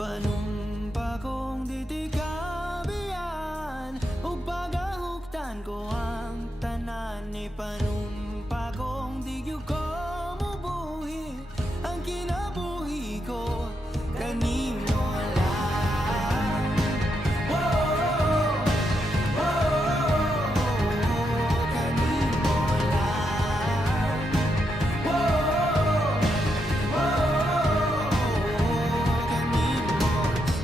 Panumpa kong ditikabian ug pagahuktan ko ang tanan ni panumpa kong digyo ko mubuhi ang kinabuhi ko kanimo lang. Whoa, kanimo lang.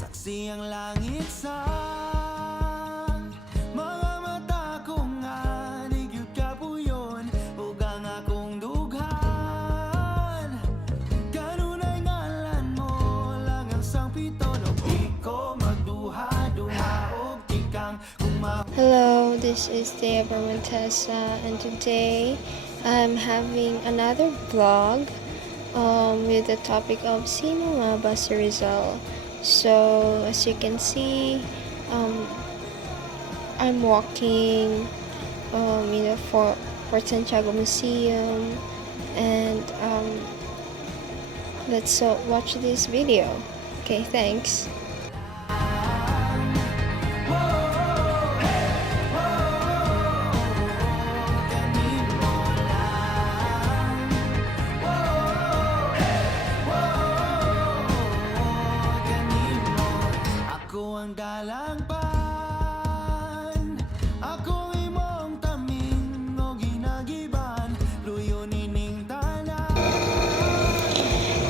Saksi ang langit sa mga mata kong anigyud kapuyon ug ang akong dughan kanunay ngalan mo lang ang sangpiton ug di ko magduha-duha og tikang Hello, this is Thea Bermontesa, and today I'm having another vlog with the topic of Sino nga ba si Rizal. So, as you can see, I'm walking for Santiago Museum, and let's watch this video. Okay, thanks. Ako ang dalangpan, ako imong taming o ginagiban, luyo nining tanan.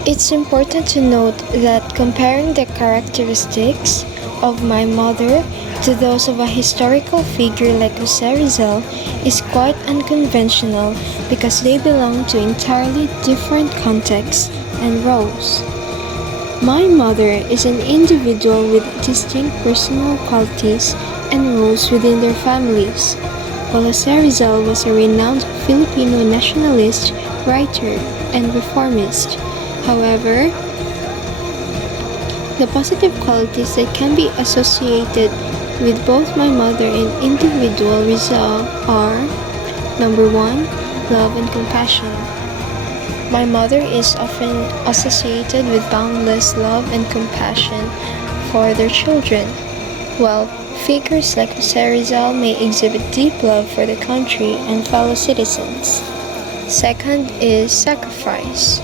It's important to note that comparing the characteristics of my mother to those of a historical figure like Jose Rizal is quite unconventional because they belong to entirely different contexts and roles. My mother is an individual with distinct personal qualities and roles within their families, while Jose Rizal was a renowned Filipino nationalist, writer, and reformist. However, the positive qualities that can be associated with both my mother and individual Rizal are: number 1, love and compassion. My mother is often associated with boundless love and compassion for their children, while figures like Jose Rizal may exhibit deep love for the country and fellow citizens. Second is sacrifice.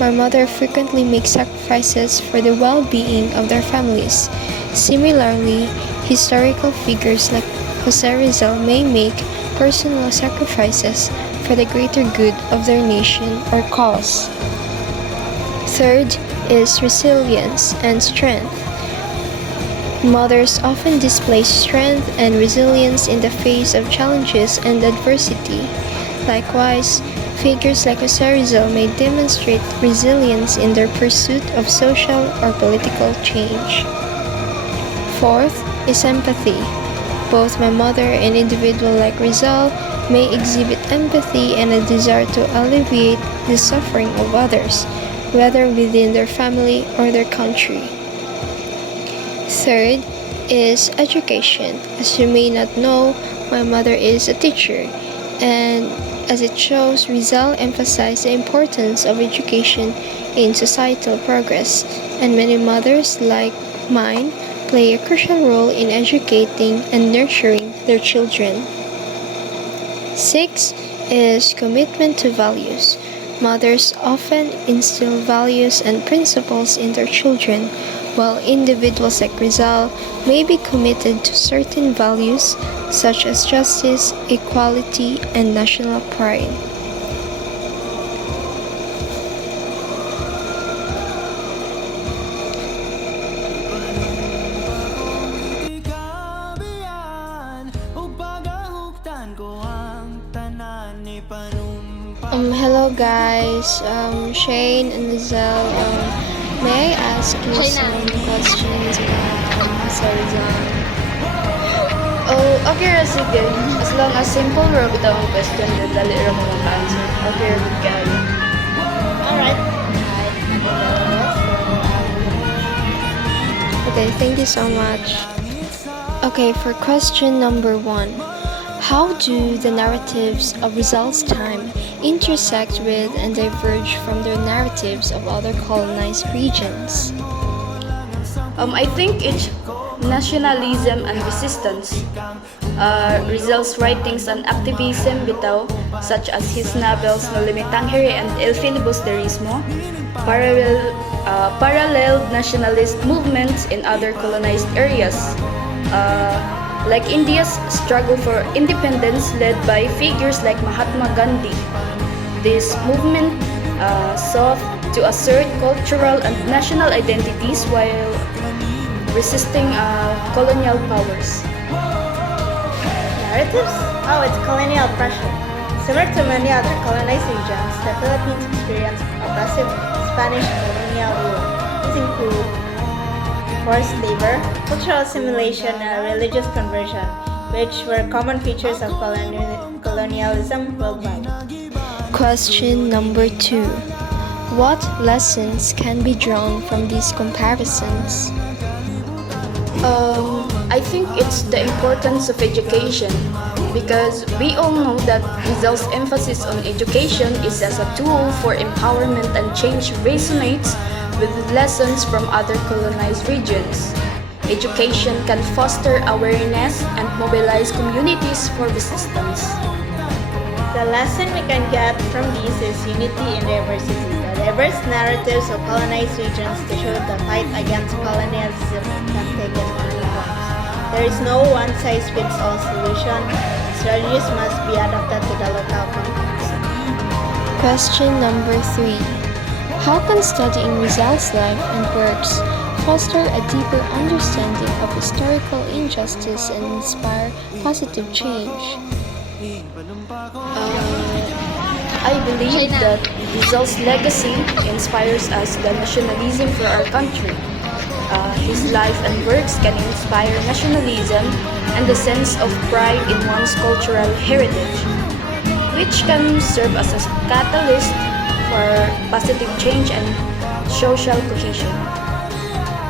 My mother frequently makes sacrifices for the well-being of their families. Similarly, historical figures like Jose Rizal may make personal sacrifices for the greater good of their nation or cause. Third is resilience and strength. Mothers often display strength and resilience in the face of challenges and adversity. Likewise, figures like Jose Rizal may demonstrate resilience in their pursuit of social or political change. Fourth is empathy. Both my mother and individual like Rizal may exhibit empathy and a desire to alleviate the suffering of others, whether within their family or their country. Third is education. As you may not know, my mother is a teacher, and as it shows, Rizal emphasized the importance of education in societal progress, and many mothers like mine play a crucial role in educating and nurturing their children. 6 is commitment to values. Mothers often instill values and principles in their children, while individuals like Rizal may be committed to certain values such as justice, equality, and national pride. Hello guys, Shane and Rizal, may I ask you some questions about Jose Rizal? Oh, okay ra sige. As long as simple ra bitaw ang question, dali ra mo mag-answer. Okay ra gud kayo. Alright. Okay, thank you so much. Okay, for question number 1. How do the narratives of Rizal's time intersect with and diverge from the narratives of other colonized regions? I think it's nationalism and resistance. Rizal's writings on activism bitaw, such as his novels No Limitangere and El Filibusterismo, paralleled nationalist movements in other colonized areas, like India's struggle for independence led by figures like Mahatma Gandhi. This movement sought to assert cultural and national identities while resisting colonial powers. Narratives? Oh, it's colonial pressure. Similar to many other colonized regions, the Philippines experienced oppressive Spanish colonial rule. These include forced labor, cultural assimilation, and religious conversion, which were common features of colonialism worldwide. Question number 2. What lessons can be drawn from these comparisons? I think it's the importance of education because we all know that Rizal's emphasis on education is as a tool for empowerment and change resonates with lessons from other colonized regions. Education can foster awareness and mobilize communities for resistance. The lesson we can get from this is unity in diversity. The diverse narratives of colonized regions to show the fight against colonialism can take in many forms. There is no one-size-fits-all solution. Strategies must be adapted to the local context. Question number 3. How can studying Rizal's life and works foster a deeper understanding of historical injustice and inspire positive change? I believe that Rizal's legacy inspires us the nationalism for our country. His life and works can inspire nationalism and the sense of pride in one's cultural heritage, which can serve as a catalyst for positive change and social cohesion.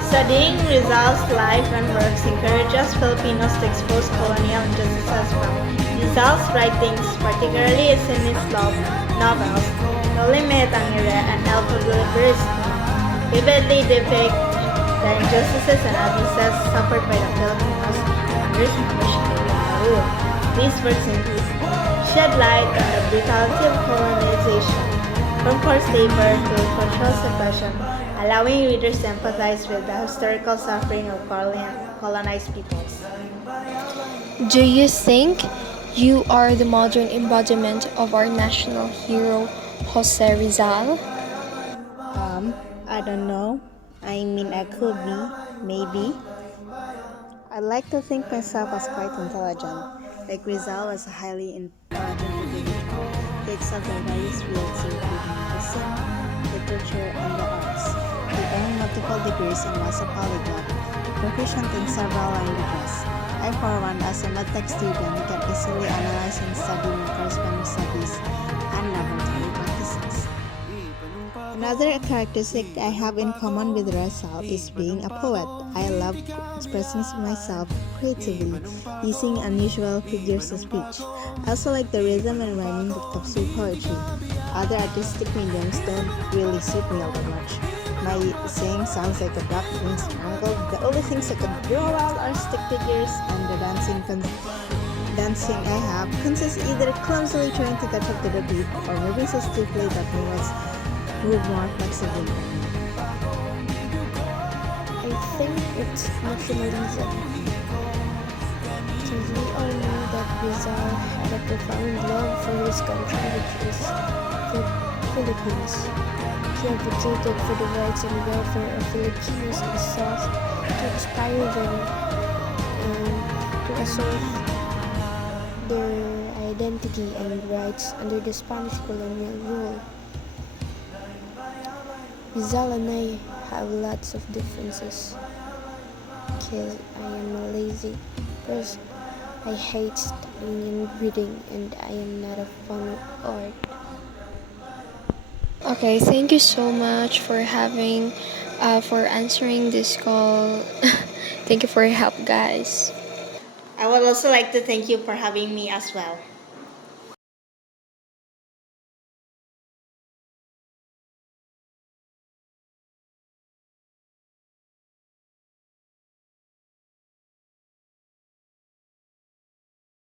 Studying Rizal's life and works encourages Filipinos to expose colonial injustices from Rizal's writings, particularly in his novels, No Limitangere and El Filibusterismo, vividly depict the injustices and abuses suffered by the Filipinos under Spanish colonial rule. These works include shed light on the brutality of colonization, from forced labor to cultural suppression, allowing readers to empathize with the historical suffering of colonized peoples. Do you think you are the modern embodiment of our national hero, Jose Rizal? I don't know. I mean, I could be, maybe. I like to think myself as quite intelligent. Like Rizal was a highly intelligent individual. He excelled in various fields including medicine, literature, and the arts. He earned multiple degrees and was a polyglot, proficient in several languages. I, for one, as a medtech student, can easily analyze and study microscopic studies and laboratory practices. Another characteristic I have in common with Rizal is being a poet. I love expressing myself creatively, using unusual figures of speech. I also like the rhythm and rhyming that comes with poetry. Other artistic mediums don't really suit me all that much. My singing sounds like a duck being strangled. The only things I can draw out are stick figures, and the dancing I have consists either clumsily trying to catch up to the beat or moving so stiffly that my legs move more flexibly. I think it's nationalism. Since we all know that Rizal had a profound love for his country, which is the Philippines. He advocated for the rights and welfare of Filipinos and sought to inspire them to assert their identity and rights under the Spanish colonial rule. Rizal and I have lots of differences because I am a lazy person. I hate studying and reading, and I am not a fan of art. Okay, thank you so much for for answering this call. Thank you for your help, guys. I would also like to thank you for having me as well.